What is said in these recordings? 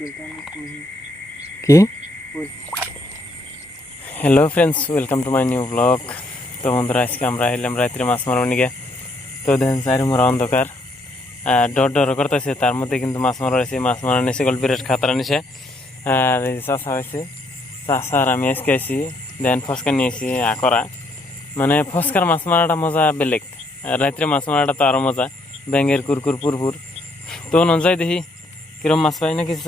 কি hello friends, welcome to my new blog. তো বন্ধুরা, আজকে আমরা এলাম রাত্রে মাছ মারার নিগে। তো দেখেন চারিমুরা অন্ধকার, ডর করতেছে, তার মধ্যে কিন্তু মাছ মারা হয়েছে। মাছ মারা নিচে গল বিরাট খাতারা নিচে। আর এই যে চাষা হয়েছে, চাষা আর আমি আজকে আইসি। দেখেন ফসকা নিয়েছি আকরা, মানে ফসকার মাছ মারাটা মজা বেলেগ। রাত্রে মাছ মারাটা তো আরো মজা, ব্যাঙের কুরকুর পুরপুর। তো যাই দেখি কিরম মাছ পাই না কিছু।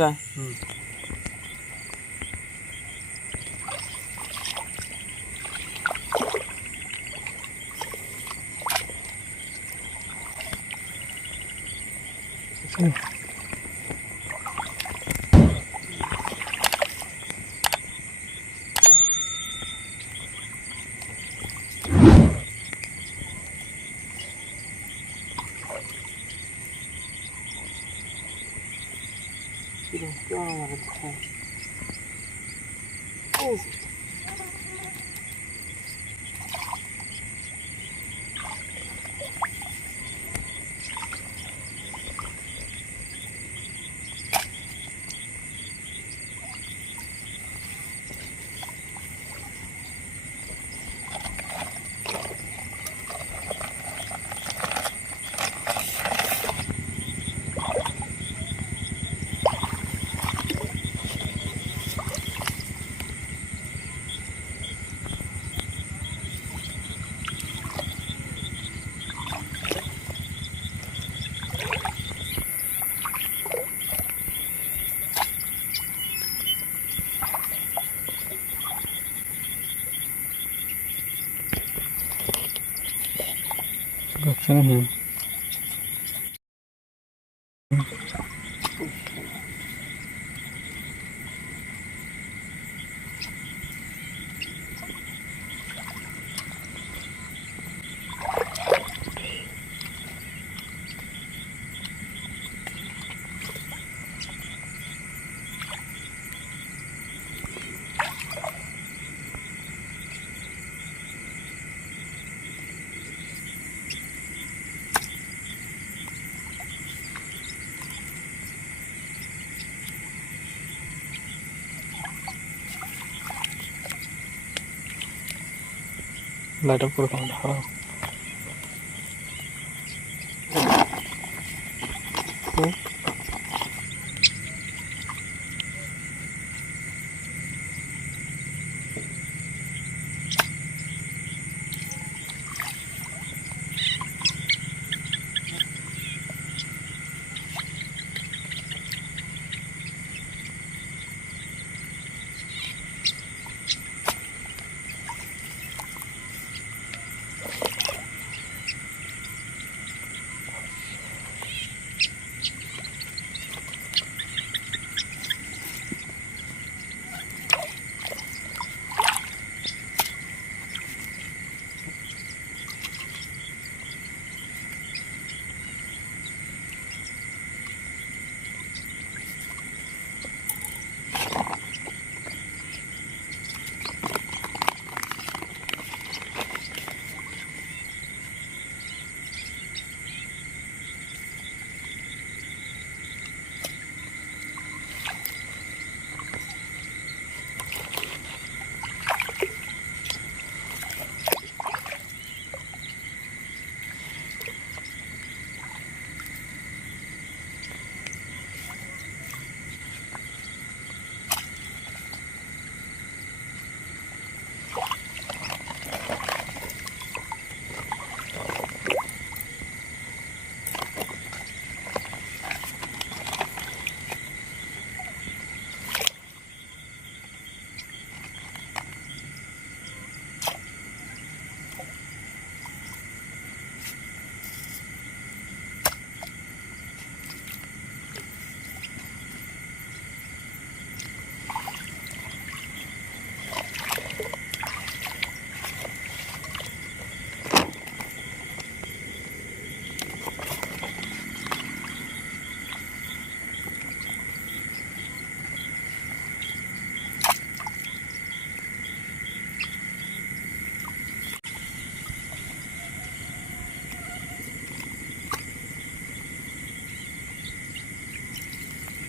লাইট অফ করে দাও।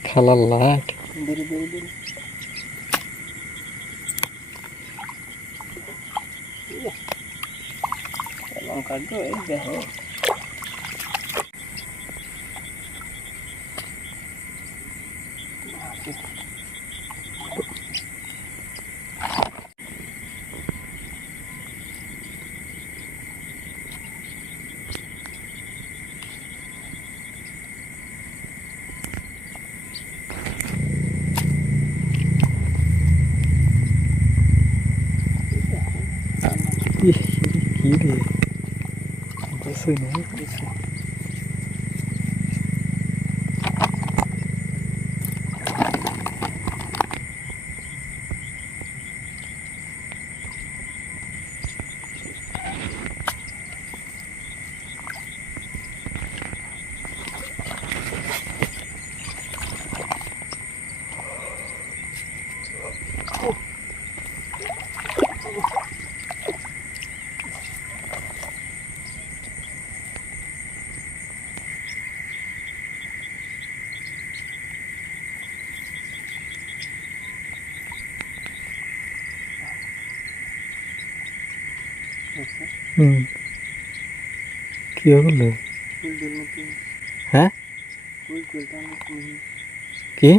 খেলার লাট। ধীরে ধীরে ধীরে লঙ্কা গো এই দেখো কি রে বসে না বসে কি হলো হ্যাঁ কি